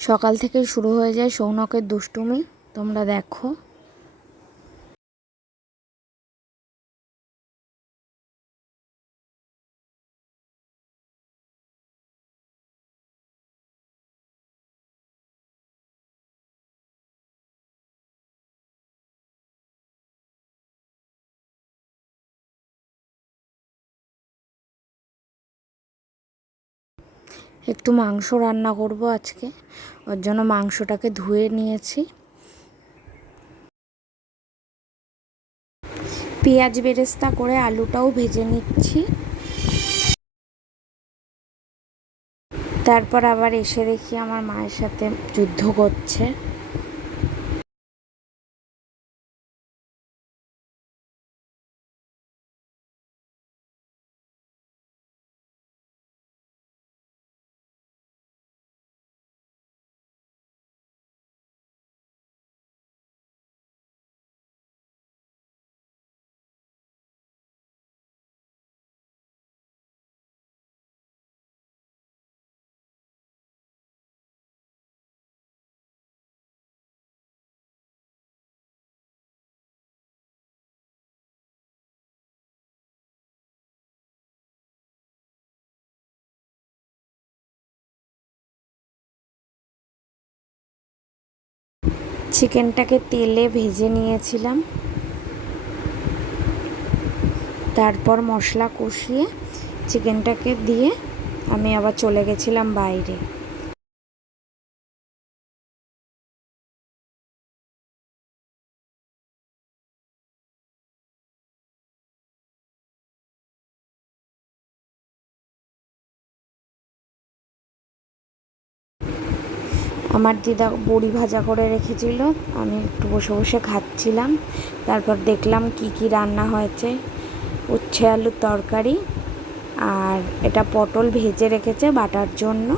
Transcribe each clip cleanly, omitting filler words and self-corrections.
সকাল থেকেই শুরু হয়ে যায় সৌনকের দুষ্টুমি, তোমরা দেখো। একটু মাংস রান্না করব আজকে, ওর জন্য মাংসটাকে ধুয়ে নিয়েছি। পেঁয়াজ বেরেস্তা করে আলুটাও ভেজে নিচ্ছি। তারপর আবার এসে দেখি আমার মায়ের সাথে যুদ্ধ করছে। চিকেনটাকে তেলে ভেজে নিয়েছিলাম, তারপর মশলা কষিয়ে চিকেনটাকে দিয়ে আমি আবার চলে গেছিলাম বাইরে। আমার দিদা বড়ি ভাজা করে রেখেছিল, আমি একটু বসে বসে খাচ্ছিলাম। তারপর দেখলাম কি কি রান্না হয়েছে। উচ্ছে আলুর তরকারি, আর এটা পটল ভেজে রেখেছে বাটার জন্য।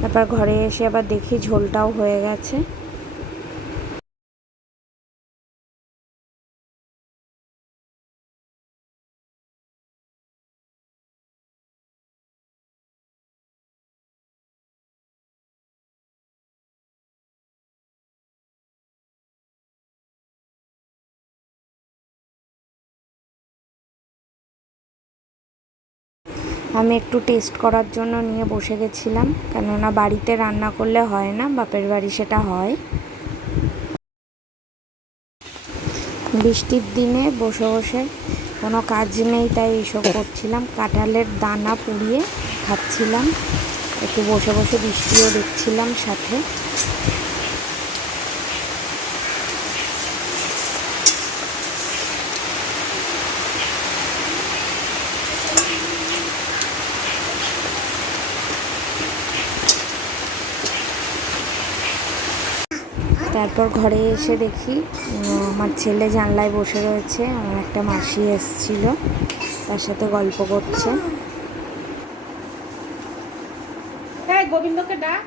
তারপর ঘরে এসে আবার দেখি ঝোলটাও হয়ে গেছে। আমি একটু টেস্ট করার জন্য নিয়ে বসে গেছিলাম, কেননা বাড়িতে রান্না করলে হয় না, বাপের বাড়ি সেটা হয়। বৃষ্টির দিনে বসে বসে কোনো কাজ নেই, তাই এইসব করছিলাম। কাঁঠালের দানা পুড়িয়ে খাচ্ছিলাম, একটু বসে বসে বৃষ্টিও দেখছিলাম সাথে। তারপর ঘরে এসে দেখি আমার ছেলে জানলায় বসে রয়েছে, আমার একটা মাসি এসেছিল, তার সাথে গল্প করছে। গোবিন্দকে ডাক।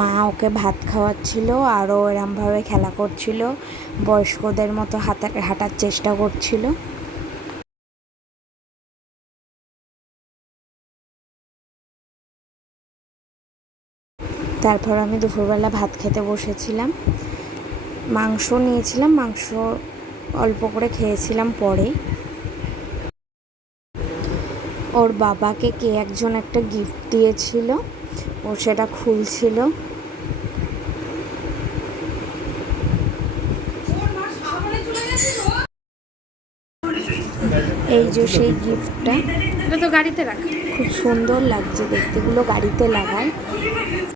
মা ওকে ভাত খাওয়াচ্ছিল, আরও এরমভাবে খেলা করছিল, বয়স্কদের মতো হাঁটার চেষ্টা করছিল। তারপর আমি দুপুরবেলা ভাত খেতে বসেছিলাম। মাংস নিয়েছিলাম, মাংস অল্প করে খেয়েছিলাম। পরে ওর বাবাকে কে একজন একটা গিফট দিয়েছিল, ও সেটা খুলছিল। এই যে সেই গিফটটা, এটা তো গাড়িতে রাখা, খুব সুন্দর লাগছে দেখতে, এগুলো গাড়িতে লাগায়।